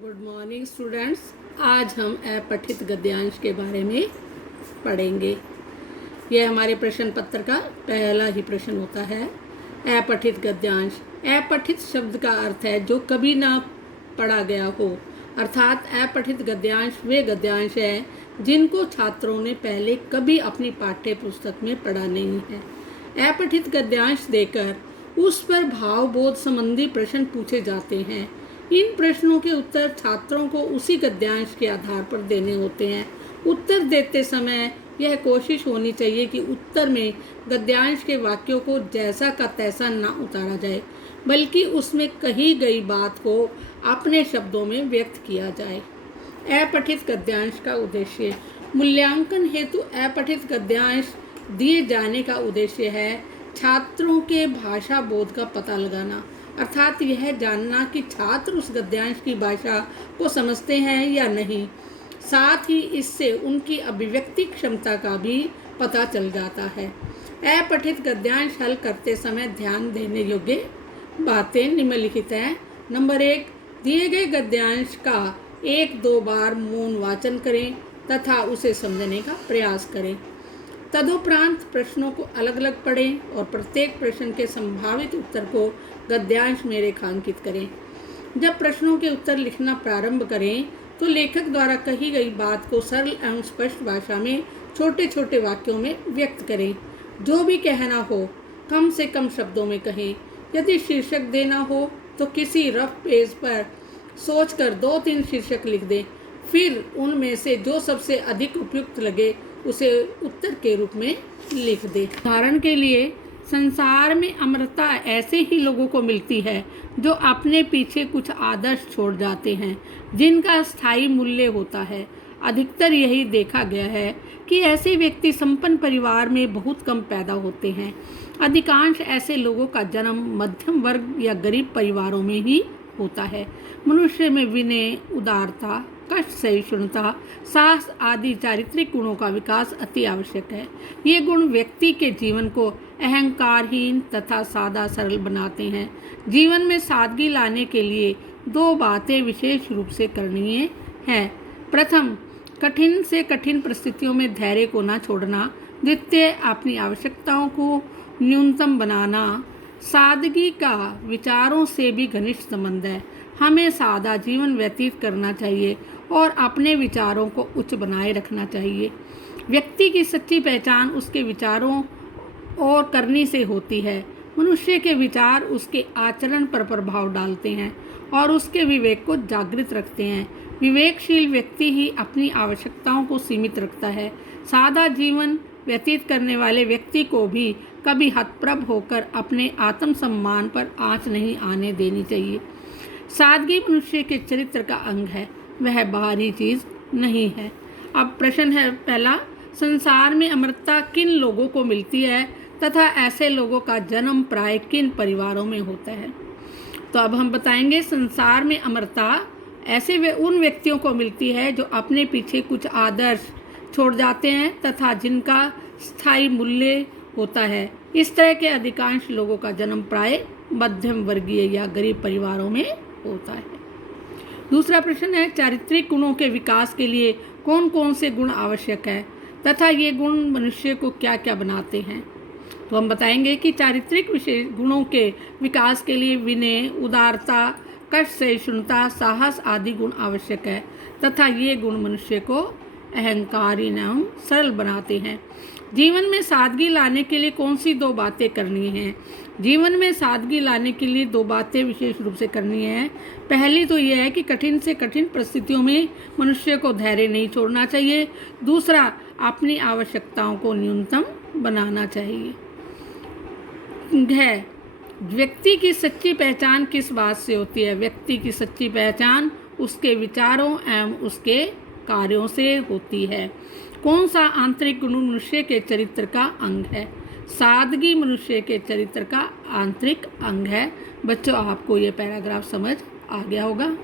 Good morning students. आज हम अपठित गद्यांश के बारे में पढ़ेंगे। यह हमारे प्रश्न पत्र का पहला ही प्रश्न होता है। अपठित गद्यांश। अपठित शब्द का अर्थ है जो कभी ना पढ़ा गया हो, अर्थात अपठित गद्यांश वे गद्यांश हैं जिनको छात्रों ने पहले कभी अपनी पाठ्य पुस्तक में पढ़ा नहीं है। अपठित गद्यांश देकर उस पर भावबोध संबंधी प्रश्न पूछे जाते हैं। इन प्रश्नों के उत्तर छात्रों को उसी गद्यांश के आधार पर देने होते हैं। उत्तर देते समय यह कोशिश होनी चाहिए कि उत्तर में गद्यांश के वाक्यों को जैसा का तैसा ना उतारा जाए, बल्कि उसमें कही गई बात को अपने शब्दों में व्यक्त किया जाए। अपठित गद्यांश का उद्देश्य। मूल्यांकन हेतु अपठित गद्यांश दिए जाने का उद्देश्य है छात्रों के भाषा बोध का पता लगाना, अर्थात यह जानना कि छात्र उस गद्यांश की भाषा को समझते हैं या नहीं। साथ ही इससे उनकी अभिव्यक्ति क्षमता का भी पता चल जाता है। अपठित गद्यांश हल करते समय ध्यान देने योग्य बातें निम्नलिखित हैं। नंबर 1, दिए गए गद्यांश का 1-2 बार मौन वाचन करें तथा उसे समझने का प्रयास करें। तदुपरांत प्रश्नों को अलग अलग पढ़ें और प्रत्येक प्रश्न के संभावित उत्तर को गद्यांश में रेखांकित करें। जब प्रश्नों के उत्तर लिखना प्रारंभ करें तो लेखक द्वारा कही गई बात को सरल एवं स्पष्ट भाषा में छोटे छोटे वाक्यों में व्यक्त करें। जो भी कहना हो कम से कम शब्दों में कहें। यदि शीर्षक देना हो तो किसी रफ पेज पर सोचकर 2-3 शीर्षक लिख दें, फिर उनमें से जो सबसे अधिक उपयुक्त लगे उसे उत्तर के रूप में लिख दे। उदाहरण के लिए, संसार में अमरता ऐसे ही लोगों को मिलती है जो अपने पीछे कुछ आदर्श छोड़ जाते हैं जिनका स्थायी मूल्य होता है। अधिकतर यही देखा गया है कि ऐसे व्यक्ति संपन्न परिवार में बहुत कम पैदा होते हैं। अधिकांश ऐसे लोगों का जन्म मध्यम वर्ग या गरीब परिवारों में ही होता है। मनुष्य में विनय, उदारता, कष्ट सहिष्णुता, साहस आदि चारित्रिक गुणों का विकास अति आवश्यक है। ये गुण व्यक्ति के जीवन को अहंकारहीन तथा सादा सरल बनाते हैं। जीवन में सादगी लाने के लिए 2 बातें विशेष रूप से करनी हैं। प्रथम, कठिन से कठिन परिस्थितियों में धैर्य को न छोड़ना। द्वितीय, अपनी आवश्यकताओं को न्यूनतम बनाना। सादगी का विचारों से भी घनिष्ठ संबंध है। हमें सादा जीवन व्यतीत करना चाहिए और अपने विचारों को उच्च बनाए रखना चाहिए। व्यक्ति की सच्ची पहचान उसके विचारों और करनी से होती है। मनुष्य के विचार उसके आचरण पर प्रभाव डालते हैं और उसके विवेक को जागृत रखते हैं। विवेकशील व्यक्ति ही अपनी आवश्यकताओं को सीमित रखता है। सादा जीवन व्यतीत करने वाले व्यक्ति को भी कभी हतप्रभ होकर अपने आत्मसम्मान पर आँच नहीं आने देनी चाहिए। सादगी मनुष्य के चरित्र का अंग है, वह बाहरी चीज नहीं है। अब प्रश्न है पहला, संसार में अमरता किन लोगों को मिलती है तथा ऐसे लोगों का जन्म प्राय किन परिवारों में होता है। तो अब हम बताएंगे, संसार में अमरता ऐसे उन व्यक्तियों को मिलती है जो अपने पीछे कुछ आदर्श छोड़ जाते हैं तथा जिनका स्थायी मूल्य होता है। इस तरह के अधिकांश लोगों का जन्म प्राय मध्यम वर्गीय या गरीब परिवारों में होता है। दूसरा प्रश्न है, चारित्रिक गुणों के विकास के लिए कौन कौन से गुण आवश्यक है तथा ये गुण मनुष्य को क्या क्या बनाते हैं। तो हम बताएंगे कि चारित्रिक विशेष गुणों के विकास के लिए विनय, उदारता, कष्ट सहिष्णुता, साहस आदि गुण आवश्यक है तथा ये गुण मनुष्य को अहंकारी एवं सरल बनाते हैं। जीवन में सादगी लाने के लिए कौन सी 2 बातें करनी हैं। जीवन में सादगी लाने के लिए 2 बातें विशेष रूप से करनी है। पहली तो यह है कि कठिन से कठिन परिस्थितियों में मनुष्य को धैर्य नहीं छोड़ना चाहिए। दूसरा, अपनी आवश्यकताओं को न्यूनतम बनाना चाहिए। है, व्यक्ति की सच्ची पहचान किस बात से होती है। व्यक्ति की सच्ची पहचान उसके विचारों एवं उसके कार्यों से होती है। कौन सा आंतरिक गुण मनुष्य के चरित्र का अंग है। सादगी मनुष्य के चरित्र का आंतरिक अंग है। बच्चों, आपको ये पैराग्राफ समझ आ गया होगा।